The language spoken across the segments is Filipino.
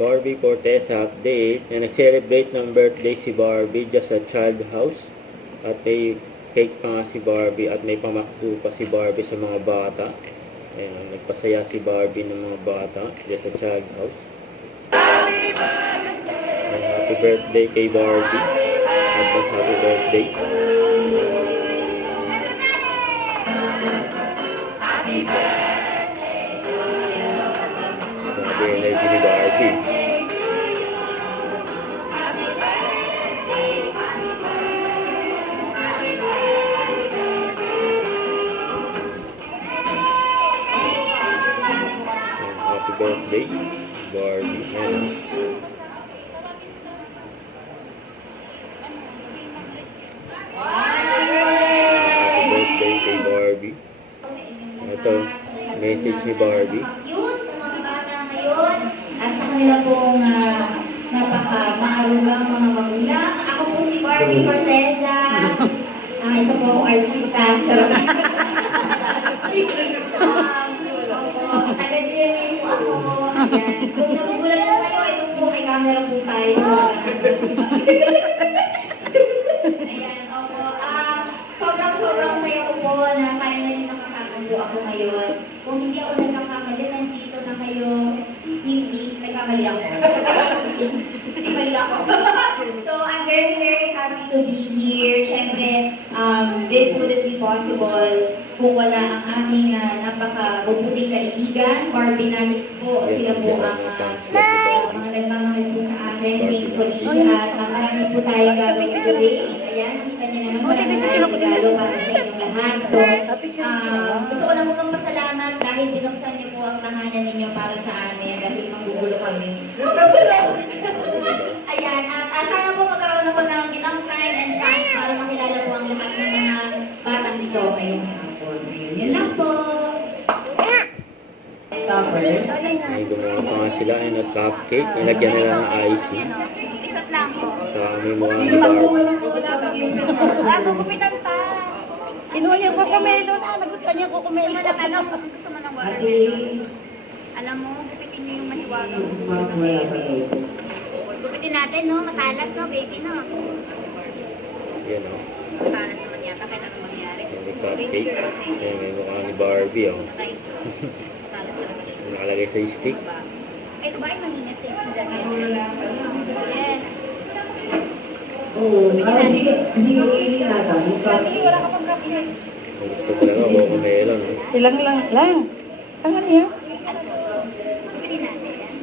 Barbie Cortez update na nag-celebrate ng birthday si Barbie just a child house. At may cake pa nga si Barbie at may pamakto pa si Barbie sa mga bata. Ayan, nagpasaya si Barbie ng mga bata just a child house. And happy birthday kay Barbie. Happy birthday. Grabe yung energy ni Barbie. Happy birthday, Barbie. Ayan. Happy birthday kay Barbie. Ito, message ni Barbie. Yun, sa mga bata ngayon, at sa kanila pong napaka-maarugang mga magulang. Ako po si Barbie Corteza. Ito po ako artista. Charot. Taga-DNA po ako. Ayan. Kung nagugulat po kayo, ito po, may camera po tayo. Ayan, opo. Sobrang saya ko po na finally nakakasundo ako ngayon. Kung hindi ako nagkakamali, nandito na kayo. Hindi, nagkamali ako. Hindi mali ako. So, I'm very, very happy to be here. Siyempre, this wouldn't be possible kung wala ang aming napaka-bubuting kaibigan. Barbie namin po, sila po ang mga nagmamahal po sa akin. Thankfully, marami po tayo gagawin today. Ayan, kita niyo naman maraming regalo para sa inyong lahat. So, gusto ko lang po magpasalamat dahil binuksan niyo po ang tahanan ninyo para sa amin dahil magugulo kami. Ayan, at sana po magkaroon ako ng enough time and chance para makilala po ang lahat ng mga batang dito ngayong hapon. Yan lang po. Ay, gumawa pa nga sila ay nag-cupcake. Nilagyan nila ng icing. Isat lang po. Sa aming mga ni Barbie. Gupitan pa. Kinuha niya ko kumelon. Nagustuhan niya ko kumelon. Alam mo, gusto mo ng watermelon. Alam mo, gupitin niyo yung mahiwagang gupitin natin, no? Matalas, no, baby, no? Yan o. Matalas naman yata, kaya ano mangyari. May cupcake. Ayan, may mukha ni Barbie o. Matalas naman. Nakalagay sa stick. Ay, ito ba ay maninit eh? Yes. Hindi wala ka pang kapit. Ang gusto talaga, watermelon. Ilang lang. Ang ano yan? Gupitin natin yan.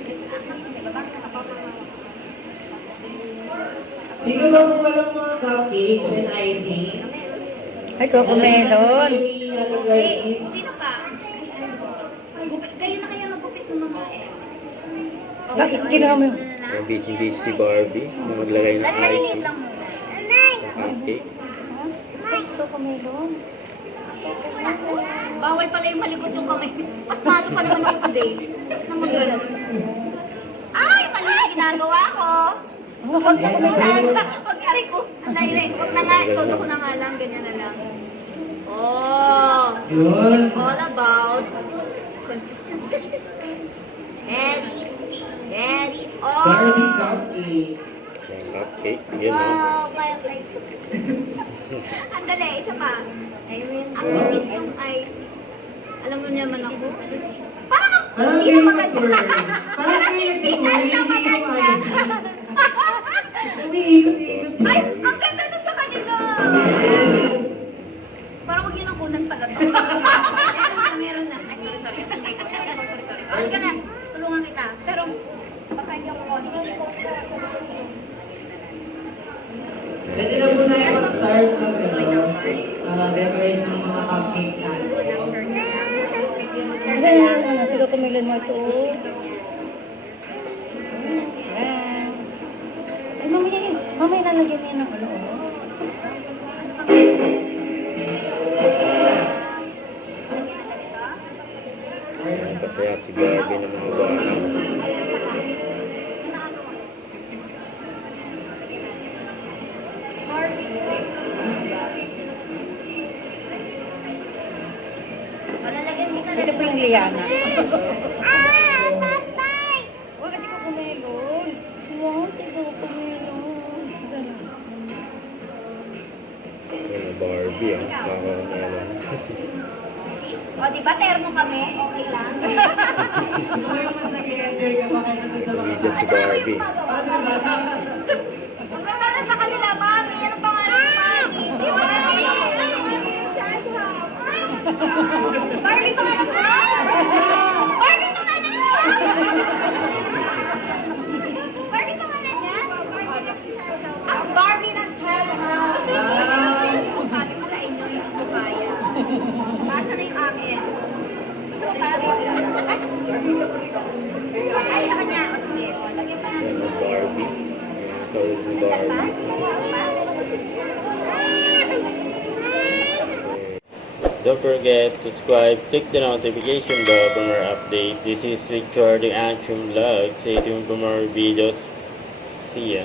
Sino ba kung walang mga cupcakes and icing? Ay, kukumelon. Sino pa? Kayo na kaya magupit ng mga Bakit ginawa mo yun? Ang busy-busy si Barbie na maglagay ng icing lang muna. sa cupcake. Ay, kukumelon. Bawal pala yung malikot yung kamay. Mas malo pa naman ako today. Na mag-gano'n. Ay, mali na ginagawa ko. Huwag ka kumelon. Pag-ari ko. Huwag na nga. Todo ko na nga lang. Ganyan na lang. Oh. Yun. All about consistency. Very. Oh. Barbie cupcake. Yung cupcake. Yan o. Wow, kaya like. Ang dali, isa pa. Ang limit yung ice. Alam mo naman ako. Parang hindi na maganda. Parang Hindi kayo na maganda. umiikot-ikot. Ay, ang ganda na sa kanila. Parang huwag yun ang kunan pala to. Meron na. Ay, sorry. Ay, ka na. Tulungan kita. Pero, baka hindi ako konti. Pwede na po na yung start ng decorate ng mga cupcake natin. Ano, sino kumelon mo ito? Ayan. Ay, mamaya lalagyan niya ng ano. Nagpasaya si Barbie ng mga bata. Ito po yung Liana. Ah, tatay! Huwag kasi ko kumelo. Barbie, oh. Kakaroon. O, di ba, termo kami? Okay lang. Kung mas nag-i-enjoy ka ba kayo sa mga Video si Barbie. Para sa kanila, mami. Ano pangalan ni mami? Di ba na Barbie pangalan mo? Barbie pangalan mo? Barbie pangalan niya? Ang Barbie ng Child House. Sabi ko sa inyo yung kubaya. Basta na yung akin. Ito ba? Ay, sa kanya. Sige, o, lagyan pa natin. Yan ang Barbie. So, yung Barbie. Don't forget to subscribe, click the notification bell for more updates. This is Richard, the Action Vlog. Stay tuned for more videos. See ya.